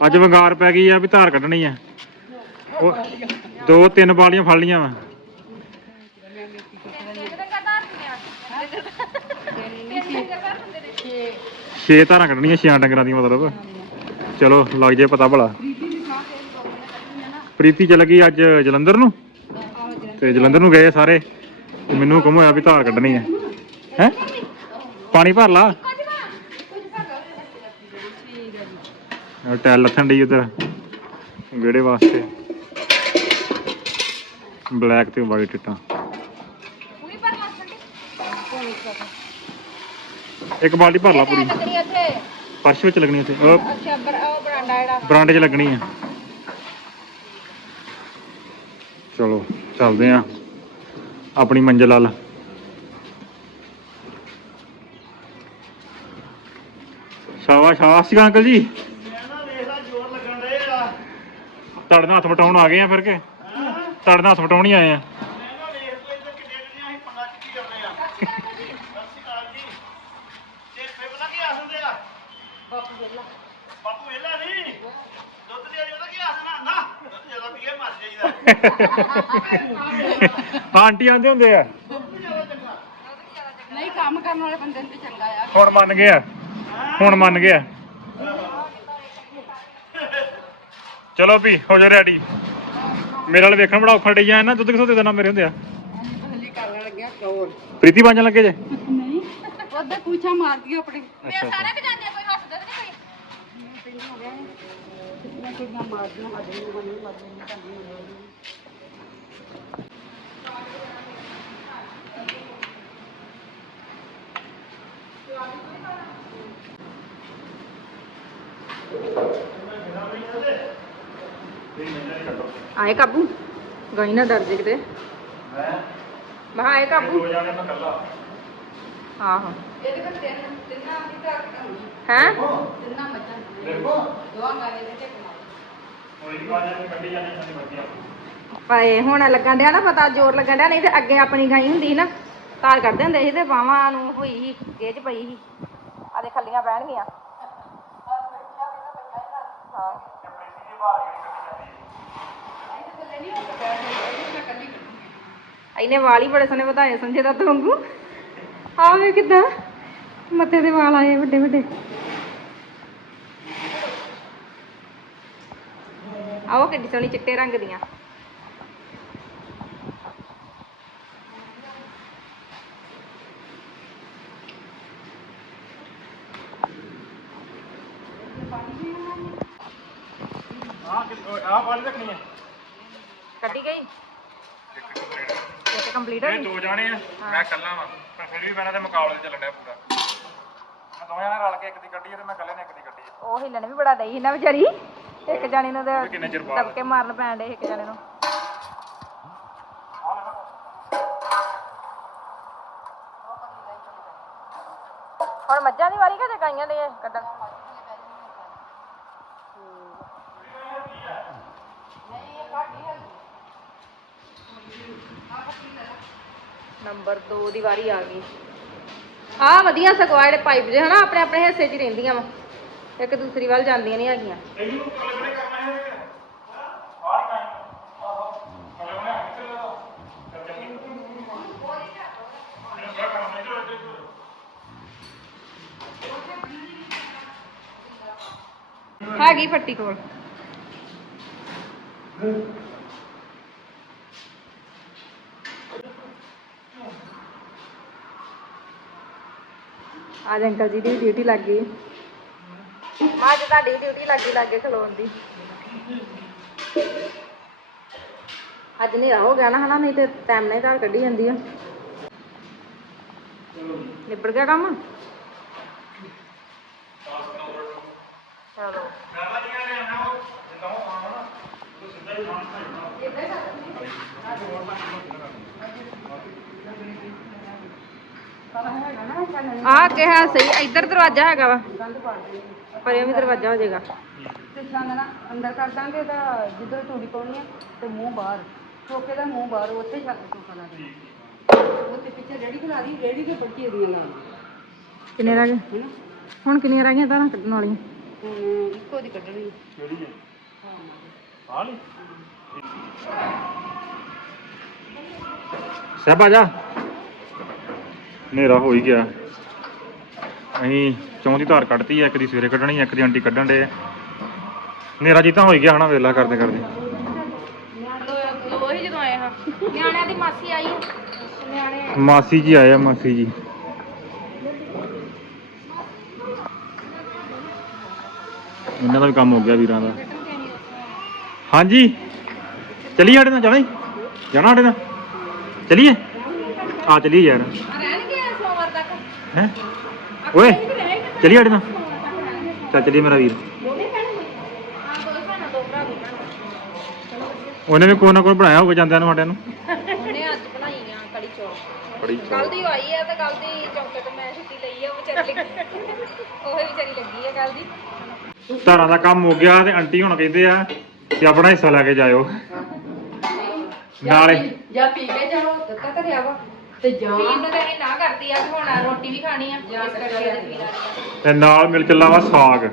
ਅੱਜ ਵੰਗਾਰ ਪੈ ਗਈ ਆ ਵੀ ਧਾਰ ਕੱਢਣੀ ਆ। ਉਹ ਦੋ ਤਿੰਨ ਬਾਲੀਆਂ ਫੜ ਲੀਆਂ ਵਾ। ਛੇ ਧਾਰਾਂ ਕੱਢਣੀਆਂ ਛੇ ਡੰਗਰਾਂ ਦੀਆਂ ਮਤਲਬ। ਚਲੋ, ਲੱਗ ਜੇ ਪਤਾ ਭਲਾ। ਪ੍ਰੀਤੀ ਚਲ ਗਈ ਅੱਜ ਜਲੰਧਰ ਨੂੰ। ਤੇ ਜਲੰਧਰ ਨੂੰ ਗਏ ਸਾਰੇ। ਮੈਨੂੰ ਹੁਕਮ ਹੋਇਆ ਵੀ ਧਾਰ ਕੱਢਣੀ ਹੈ ਹੈ? ਪਾਣੀ ਭਰ ਲਾ। ਟੈਲ ਲੱਥਣ ਡਈ ਉਧਰ ਵਿਹੜੇ ਵਾਸਤੇ। ਬਲੈਕ ਤੇ ਵਾਈਟ ਟਿੱਟਾਂ। ਇੱਕ ਬਾਲਟੀ ਭਰ ਲਾ ਪੂਰੀ। ਫਰਸ਼ ਵਿੱਚ ਲੱਗਣੀ ਉੱਥੇ। ਅੱਛਾ ਬਰਾਂਡਾ ਜਿਹੜਾ। ਬਰਾਂਡੇ 'ਚ ਲੱਗਣੀ ਆ। ਚਲੋ ਚੱਲਦੇ ਆ। ਆਪਣੀ ਮੰਜ਼ਿਲ ਵੱਲ। ਸ਼ਾਬਾਸ਼ ਸ਼ਾਬਾਸ਼ ਅੰਕਲ ਜੀ। ਤੁਹਾਡੇ ਨਾਲ ਹੱਥ ਵਟਾਉਣ ਆ ਗਏ ਆ ਫਿਰ ਕੇ? ਤੁਹਾਡੇ ਨਾਲ ਹੱਥ ਵਟਾਉਣ ਹੀ ਆਏ ਆ। ਆਂਟੀ ਆਂਦੇ ਹੁੰਦੇ ਆ। ਨਹੀਂ ਕੰਮ ਕਰਨ ਵਾਲੇ ਬੰਦੇ ਨੂੰ ਚੰਗਾ ਆ ਹੁਣ ਮੰਨ ਗਏ ਆ। ਹੁਣ ਮੰਨ ਗਏ ਆ। ਚਲੋ ਵੀ ਹੋ ਜਾ ਰੈਡੀ ਮੇਰੇ ਵਾਲ ਵੇਖਣ ਬੜਾ ਔਖਾ ਡਿਆ ਨਾ ਦੁੱਧ ਕਿਥੋਂ ਦੇ ਦੇਣਾ ਮੇਰੇ ਹੁੰਦੇ ਆ? ਕਰਨ ਲੱਗਿਆ ਪ੍ਰੀਤੀ ਬਾਂਝਣ ਲੱਗੇ ਜੇ? ਨਹੀਂ। ਉਹਦਾ ਪੁੱਛਾ ਮਾਰਦੀ ਆਪਣੀ। ਅੱਛਾ ਅੱਛਾ। ਕਿ ਜਾਂਦੇ ਕੋਈ ਹੱਸਦਾ ਤੇ ਨਹੀਂ ਕੋਈ? ਹੋ ਗਿਆ ਕਿੰਨਾ ਕੁੜੀਆਂ ਮਾਰਦੀਆਂ ਸਾਡੇ ਨੂੰ ਬਣੀ ਲੱਗਦੀ ਨਹੀਂ ਕਰਦੀ ਆਏ ਕਾਬੂ? ਗਈ ਨਾ ਡਰ ਜੇ ਕਿਤੇ। ਮੈਂ ਆਏ ਕਾਬੂ। ਦੋ ਜਾਣੇ ਮੈਂ ਕੱਲਾ ਆਹੋ। ਇਹਦੇ ਕੋਲ ਤਿੰਨ ਤਿੰਨਾਂ ਦੀ ਹੈ? ਤਿੰਨਾਂ ਮੱਝਾਂ ਕੋ ਦੋਵਾਂ ਗਾਲੇ ਦੇ ਟੇਕ ਕੱਢੀ ਜਾਣੀ ਸਾਡੀ ਪਏ ਹੁਣ ਲੱਗਣ ਡਿਆ ਨਾ ਪਤਾ ਜ਼ੋਰ ਲੱਗਣ ਡਿਆ ਨਹੀਂ ਤੇ ਅੱਗੇ ਆਪਣੀ ਗਾਈ ਹੁੰਦੀ ਸੀ ਨਾ। ਤਾਲ ਕੱਢਦੇ ਹੁੰਦੇ ਸੀ ਤੇ ਬਾਹਾਂ ਨੂੰ ਹੋਈ ਸੀ ਗੇਜ ਪਈ ਸੀ। ਆ ਦੇ ਖੱਲੀਆਂ ਪੈਣਗੀਆਂ ਹਾਂ। ਇਹਨੇ ਵਾਲ ਹੀ ਬੜੇ ਸੋਹਣੇ ਵਧਾਏ ਸੰਜੇ ਦਾ ਵਾਂਗੂ। ਆ ਵੇ ਕਿੱਦਾਂ ਮੱਥੇ ਦੇ ਵਾਲ ਆਏ ਵੱਡੇ ਵੱਡੇ। ਆਓ ਕਿੱਡੀ ਸੋਹਣੀ ਚਿੱਟੇ ਰੰਗ ਦੀਆਂ। ਹਾਂ ਆਹ ਬਾਲੀ ਰੱਖਣੀ ਹੈ ਕੱਢੀ ਗਈ? ਇੱਕ ਕੰਪਲੀਟ। ਹੋ ਇਹ ਗਈ ਦੋ ਜਾਣੇ ਆ ਮੈਂ ਕੱਲਾ ਵਾਂ ਪਰ ਫਿਰ ਵੀ ਮੈਨਾਂ ਦੇ ਮੁਕਾਬਲੇ ਚੱਲਣ ਡਿਆ ਪੂਰਾ। ਮੈਂ ਦੋਵਾਂ ਨੇ ਰਲ ਕੇ ਇੱਕ ਦੀ ਕੱਢੀ ਆ ਤੇ ਮੈਂ ਕੱਲੇ ਨੇ ਇੱਕ ਦੀ ਕੱਢੀ ਆ। ਉਹ ਹਿੱਲਣ ਵੀ ਬੜਾ ਡਈ ਸੀ ਨਾ ਵਿਚਾਰੀ। ਇੱਕ ਜਾਣੀ ਨੂੰ ਵੀ ਕਿੰਨੇ ਚਿਰ ਬਾਅਦ? ਦਬਕੇ ਮਾਰਨ ਪੈਣ ਡੇ ਇੱਕ ਜਾਣੇ ਨੂੰ। ਹੁਣ ਮੱਝਾਂ ਦੀ ਵਾਰੀ ਕਿ ਜੇ ਗਾਈਆਂ ਦੇ ਕੱਢਣ? ਨੰਬਰ 2 ਦੀ ਵਾਰੀ ਆ ਗਈ। ਆ ਵਧੀਆ ਸਗੋਂ ਜਿਹੜੇ ਪਾਈਪ ਜੇ ਹਨਾ, ਆਪਣੇ ਆਪਣੇ ਹਿੱਸੇ 'ਚ ਹੀ ਰਹਿੰਦੀਆਂ ਵਾ। ਇੱਕ ਦੂਸਰੀ ਵੱਲ ਜਾਂਦੀਆਂ ਨਹੀਂ ਹੈਗੀਆਂ। ਇਹਨੂੰ ਕੱਲੇ। ਨੇ ਕਰਨਾ ਹੈ ਆਹ ਕੰਮ ਆਹੋ ਕੱਲੇ ਨੇ ਹੱਥ ਤੇ ਲਾ ਕਰ ਜੰਮੀ ਇਹਨੂੰ ਬੜਾ ਕੰਮ ਨਹੀਂ ਜੋ ਇੱਥੇ ਹੈਗੀ ਪੱਟੀ ਕੋਲ ਅੱਜ ਅੰਕਲ ਜੀ, ਦੀ ਡਿਊਟੀ ਲੱਗ ਗਈ। ਅੱਜ ਤੁਹਾਡੀ ਡਿਊਟੀ ਲੱਗੀ ਲੱਗੇ ਖਲੋਣ ਦੀ। ਅੱਜ ਨਹੀਂ ਹੋ ਗਿਆ ਨਾ ਹਨਾ, ਨਹੀਂ ਤੇ ਟਾਈਮ ਨਾਲ ਹੀ ਘਰ ਕੱਢੀ ਜਾਂਦੀ ਆ। ਨਿਬੜ ਗਿਆ ਕੰਮ? ਚਲੋ। ਆ ਕਿਹਾ ਸਹੀ ਇੱਧਰ ਦਰਵਾਜ਼ਾ ਹੈਗਾ ਵਾ। ਪਰ ਇਹ ਵੀ ਦਰਵਾਜ਼ਾ ਹੋ ਜਾਏਗਾ। ਤੇ ਛਾਨਣਾ ਅੰਦਰ ਕਰ ਦਾਂਗੇ ਤਾਂ ਜਿੱਧਰ ਤੂੜੀ ਪਾਉਣੀ ਹੈ ਤੇ ਮੂੰਹ ਬਾਹਰ। ਚੋਕੇ ਦਾ ਮੂੰਹ ਬਾਹਰ ਉੱਥੇ ਛੱਤ ਚੋਕਾ ਲਾ ਦੇ ਉੱਥੇ ਪਿੱਛੇ ਰੇੜੀ ਬਣਾ ਦੀ ਰੇੜੀ ਦੇ ਬੱਚੇ ਦੀਆਂ ਲਾ ਕਿੰਨੇ ਰਹਿ ਗਏ ਹੁਣ ਕਿੰਨੀਆਂ ਰਹਿ ਗਈਆਂ ਤਾਰਾਂ ਕੱਢਣ ਵਾਲੀਆਂ? ਹੁਣ ਇੱਕੋ ਦੀ ਕੱਢਣੀ ਕਿਹੜੀ ਹੈ ਲਈ ਸਭ ਆ ਜਾ। ਹਨੇਰਾ ਹੋ ਹੀ ਗਿਆ। ਅਸੀਂ ਚੌਂ ਦੀ ਧਾਰ ਕੱਢਤੀ ਆ ਇੱਕ ਦੀ ਸਵੇਰੇ ਕੱਢਣੀ ਆ, ਇੱਕ ਦੀ ਆਂਟੀ ਕੱਢਣ ਦੇ ਹਨੇਰਾ ਜੀ ਤਾਂ ਹੋ ਹੀ ਗਿਆ ਹਨਾ ਵੇਲਾ ਕਰਦੇ ਕਰਦੇ। ਉਹੀ ਜਦੋਂ ਆਏ ਹਾਂ ਨਿਆਣਿਆਂ ਦੀ ਮਾਸੀ ਆਈ ਆ। ਨਿਆਣੇ ਮਾਸੀ ਜੀ ਆਏ ਆ ਮਾਸੀ ਜੀ। ਇਹਨਾਂ ਦਾ ਵੀ ਕੰਮ ਹੋ ਗਿਆ ਵੀਰਾਂ ਦਾ। ਹਾਂਜੀ। ਚਲੀਏ ਸਾਡੇ ਨਾਲ ਜਾਣਾ ਹੀ? ਜਾਣਾ ਸਾਡੇ ਨਾਲ? ਚਲੀਏ? ਆ ਚਲੀਏ ਯਾਰ। ਹੈ? ਓਏ ਚਲੀਏ ਸਾਡੇ ਨਾਲ। ਚੱਲ ਚਲੀਏ ਮੇਰਾ ਵੀਰ। ਉਹਨੇ ਵੀ ਕੋਈ ਨਾ ਕੋਈ ਬਣਾਇਆ ਹੋਊਗਾ ਜਾਂਦਿਆਂ ਨੂੰ ਸਾਡੇ ਨੂੰ। ਉਹਨੇ ਅੱਜ ਬਣਾਈ ਆ ਕੜੀ ਚੌਲ। ਬੜੀ ਕੱਲ ਦੀ ਆਈ ਆ ਤੇ ਕੱਲ ਦੀ ਚੌਂਕੇ ਤੋਂ ਮੈਂ ਛੁੱਟੀ ਲਈ ਆ ਉਹ ਵਿਚਾਰੀ ਲੱਗੀ। ਉਹ ਵਿਚਾਰੀ ਲੱਗੀ ਆ ਕੱਲ ਦੀ। ਧਾਰਾਂ ਦਾ ਕੰਮ ਹੋ ਗਿਆ ਤੇ ਆਂਟੀ ਹੁਣ ਕਹਿੰਦੇ ਆ ਕਿ ਆਪਣਾ ਹਿੱਸਾ ਲੈ ਕੇ ਜਾਇਓ। ਨਾਲੇ ਜਾਂ ਪੀ ਕੇ ਜਾਓ ਦਿੱਤਾ ਕਰਿਆ ਵਾ। ਤੇ ਜਾਂ ਪੀਣ ਨੂੰ ਤਾਂ ਇਹ ਨਾ ਕਰਦੀ ਆ ਕਿ ਹੁਣ ਰੋਟੀ ਵੀ ਖਾਣੀ ਆ ਇਸ ਕਰਕੇ ਇਹਦੇ ਪੀ ਲੈਣੀ ਤੇ ਨਾਲ ਮਿਲ ਚੱਲਾ ਵਾ ਸਾਗ।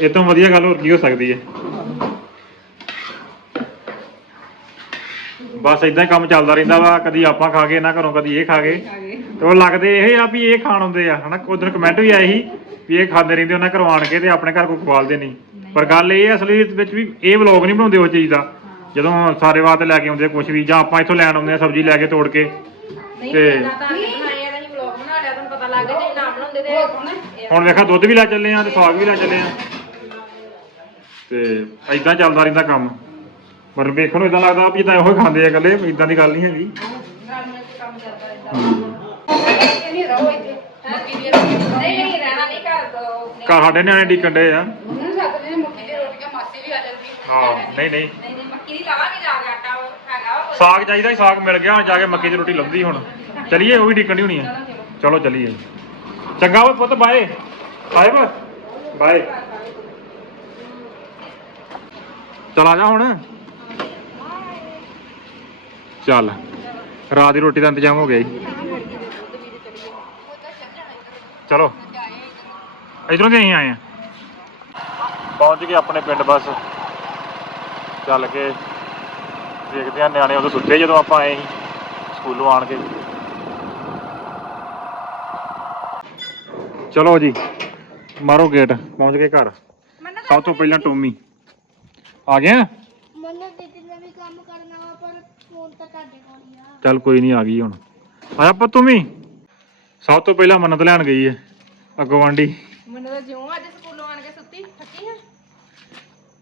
ਇਹ ਤੋਂ ਵਧੀਆ ਗੱਲ ਹੋਰ ਕੀ ਹੋ ਸਕਦੀ ਹੈ ਬਸ ਇਦਾਂ ਹੀ ਕੰਮ ਚੱਲਦਾ ਰਹਿੰਦਾ ਵਾ ਕਦੀ ਆਪਾਂ ਖਾ ਗਏ ਨਾ ਘਰੋਂ ਕਦੀ ਇਹ ਖਾ ਗਏ। ਤੇ ਉਹ ਲੱਗਦੇ ਇਹ ਆ ਵੀ ਇਹ ਖਾਣ ਆਉਂਦੇ ਆ ਹਨਾ? ਉਦੋਂ ਕਮੈਂਟ ਵੀ ਆਏ ਸੀ ਵੀ ਇਹ ਖਾਂਦੇ ਰਹਿੰਦੇ ਉਹਨਾਂ ਘਰੋਂ ਆਣ ਕੇ ਤੇ ਆਪਣੇ ਘਰ ਕੋਈ ਖਵਾਲਦੇ ਨਹੀਂ। ਪਰ ਗੱਲ ਇਹ ਆ ਅਸਲੀ ਵਿੱਚ ਵੀ ਇਹ ਵਲੌਗ ਨਹੀਂ ਬਣਾਉਂਦੇ ਉਸ ਚੀਜ਼ ਦਾ। ਜਦੋਂ ਸਾਰੇ ਵਾਸਤੇ ਲੈ ਕੇ ਆਉਂਦੇ ਕੁਝ ਵੀ ਜਾਂ ਆਪਾਂ ਇੱਥੋਂ ਲੈਣ ਆਉਂਦੇ ਆ ਸਬਜ਼ੀ ਲੈ ਕੇ ਤੋੜ ਕੇ। ਤੇ- ਹੁਣ ਵੇਖਾ ਦੁੱਧ ਵੀ ਲੈ ਚੱਲੇ ਆ ਤੇ ਸਾਗ ਵੀ ਲੈ ਚੱਲੇ ਆ। ਤੇ ਐਦਾਂ ਚੱਲਦਾ ਰਹਿੰਦਾ ਕੰਮ। ਪਰ ਵੇਖਣ ਨੂੰ ਇਦਾਂ ਲੱਗਦਾ ਵੀ ਤਾਂ ਇਹੋ ਖਾਂਦੇ ਆ ਇਕੱਲੇ ਇਦਾਂ ਦੀ ਗੱਲ ਨਹੀਂ ਹੈਗੀ। ਘਰ ਸਾਡੇ ਨਿਆਣੇ ਡੀਕਣ ਡੇ ਆ। ਉਹਨਾਂ ਨੂੰ ਸਕਦੇ ਨੇ ਮੱਕੀ ਦੀਆਂ ਰੋਟੀਆਂ ਮਾਸੀ ਵੀ ਆ ਜਾਂਦੀ। ਹਾਂ ਨਹੀਂ ਨਹੀਂ। ਨਹੀਂ ਨਹੀਂ ਮੱਕੀ ਦੀ ਲਾਵਾਂਗੇ ਜਾ ਕੇ ਆਟਾ। ਸਾਗ ਚਾਹੀਦਾ ਸੀ, ਸਾਗ ਮਿਲ ਗਿਆ ਹੁਣ ਜਾ ਕੇ ਮੱਕੀ ਦੀ ਰੋਟੀ ਲੱਭਦੀ ਹੁਣ। ਚਲੀਏ, ਉਹ ਵੀ ਡੀਕਣ ਹੋਣੀ ਆ। ਚਲੋ ਚਲੀਏ। ਚੰਗਾ ਓਏ ਪੁੱਤ, ਬਾਏ। ਬਾਏ ਬਾ ਬਾਏ। ਚਲ ਆ ਜਾ ਹੁਣ। ਚੱਲ। ਰਾਤ ਦੀ ਰੋਟੀ ਦਾ ਇੰਤਜ਼ਾਮ ਹੋ ਗਿਆ ਜੀ। ਚਲੋ। ਇਧਰੋਂ ਦੇ ਅਸੀਂ ਆਏ ਆ। ਪਹੁੰਚ ਗਏ ਆਪਣੇ ਪਿੰਡ ਬਸ। ਚੱਲ ਕੇ ਦੇਖਦੇ ਆ ਨਿਆਣੇ ਉਦੋਂ ਸੁੱਤੇ ਜਦੋਂ ਆਪਾਂ ਆਏ ਸੀ ਸਕੂਲੋਂ ਆਣ ਕੇ। ਚਲੋ ਜੀ ਮਾਰੋ ਗੇਟ ਪਹੁੰਚ ਗਏ ਘਰ। ਸਭ ਤੋਂ ਪਹਿਲਾਂ ਟੋਮੀ। ਆ ਗਿਆ ਮੈਨੂੰ ਦੀਦੀ ਨੇ ਵੀ ਕੰਮ ਕਰਨਾ ਵਾ ਪਰ ਫੋਨ ਤਾਂ ਤੁਹਾਡੇ ਕੋਲ ਹੀ ਆ। ਚੱਲ ਕੋਈ ਨਹੀਂ ਆ ਗਈ ਹੁਣ। ਆਇਆ ਪੁੱਤ ਤੂੰ ਵੀ? ਸਭ ਤੋਂ ਪਹਿਲਾਂ ਮੰਨਤ ਲੈਣ ਗਈ ਹੈ ਅੱਗੋਂ ਆਂਡੀ ਮੈਨੂੰ ਤਾਂ ਜਿਉਂ ਅੱਜ ਸਕੂਲੋਂ ਆਣ ਕੇ ਸੁੱਤੀ ਥੱਕੀ ਹੈ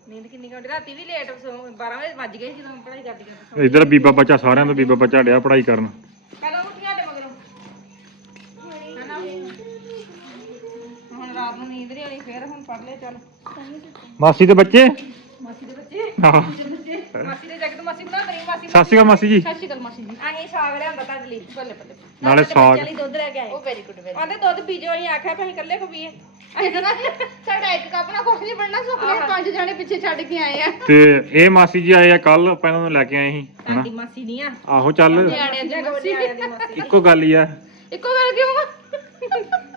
ਨੀਂਦ ਕਿੰਨੀ ਘੰਟੇ ਰਾਤੀ ਵੀ ਲੇਟ 12 ਵਜੇ ਵੱਜ ਗਏ ਸੀ ਜਦੋਂ ਪੜ੍ਹਾਈ ਕਰਦੀ ਕਰਦੀ ਇੱਧਰ ਬੀਬਾ ਬੱਚਾ ਸਾਰਿਆਂ ਤੋਂ ਬੀਬਾ ਬੱਚਾ ਡਿਆ ਪੜ੍ਹਾਈ ਕਰਨ। ਪਹਿਲਾਂ ਉੱਠੀਆਂ ਦੇ ਮਗਰੋਂ। ਹਨਾ? ਹੁਣ ਰਾਤ ਨੂੰ ਨੀਂਦ ਨਹੀਂ ਆਣੀ ਫੇਰ ਹੁਣ ਪੜ ਲੈ ਚੱਲ। ਮਾਸੀ ਦੇ ਬੱਚੇ? ਮਾਸੀ ਦੇ ਬੱਚੇ? ਆਹੋ ਮਾਸੀ ਦੇ ਜਗ ਤੋਂ ਮਾਸੀ ਬਣਾ ਰਹੀ ਮਾਸੀ ਸਤਿ ਸ਼੍ਰੀ ਅਕਾਲ ਮਾਸੀ ਜੀ। ਸਤਿ ਸ਼੍ਰੀ ਅਕਾਲ ਮਾਸੀ ਜੀ। ਆਹੀਂ ਸਾਗ ਲਿਆਂਦਾ ਤੁਹਾਡੇ ਲਈ। ਬੱਲੇ ਬੱਲੇ। ਨਾਲੇ ਸਾਗ। ਦੁੱਧ ਲੈ ਕੇ ਆਏ। ਉਹ ਵੈਰੀ ਗੁੱਡ ਵੈਰੀ ਆਂਦੇ ਦੁੱਧ ਪੀਜੋ ਅਸੀਂ ਆਖਿਆ ਵੀ ਅਸੀਂ ਇਕੱਲੇ ਕੋ ਪੀਏ ਸਾਡਾ ਇੱਕ ਕੱਪ ਨਾਲ ਕੁਝ ਨਹੀਂ ਬਣਨਾ ਸੁਪਨੇ ਪੰਜ ਜਾਣੇ ਪਿੱਛੇ ਛੱਡ ਕੇ ਆਏ ਆ। ਤੇ ਇਹ ਮਾਸੀ ਜੀ ਆਏ ਆ ਕੱਲ ਆਪਾਂ ਇਹਨਾਂ ਨੂੰ ਲੈ ਕੇ ਆਏ ਸੀ ਹਨਾ? ਸਾਡੀ ਮਾਸੀ ਨਹੀਂ ਆ। ਆਹੋ ਚੱਲ। ਨਿਆਣਿਆਂ ਦੀ ਮਾਸੀ ਦੀ ਮਾਸੀ ਇੱਕੋ ਗੱਲ ਹੀ ਆ। ਇੱਕੋ ਗੱਲ ਕਿਉਂ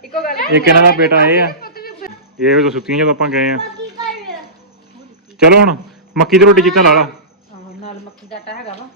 ਇੱਕੋ ਗੱਲ ਇੱਕ ਇਹਨਾਂ ਦਾ ਬੇਟਾ ਇਹ ਆ। ਇਹ ਉਦੋਂ ਸੁੱਤੀਆਂ ਜਦੋਂ ਆਪਾਂ ਗਏ ਆ। ਚਲੋ ਹੁਣ ਮੱਕੀ ਦੀ ਰੋਟੀ ਜਿੱਤਾਂ ਲਾ ਲਾ। ਆਹੋ ਨਾਲ ਮੱਕੀ ਦਾ ਆਟਾ ਹੈਗਾ ਵਾ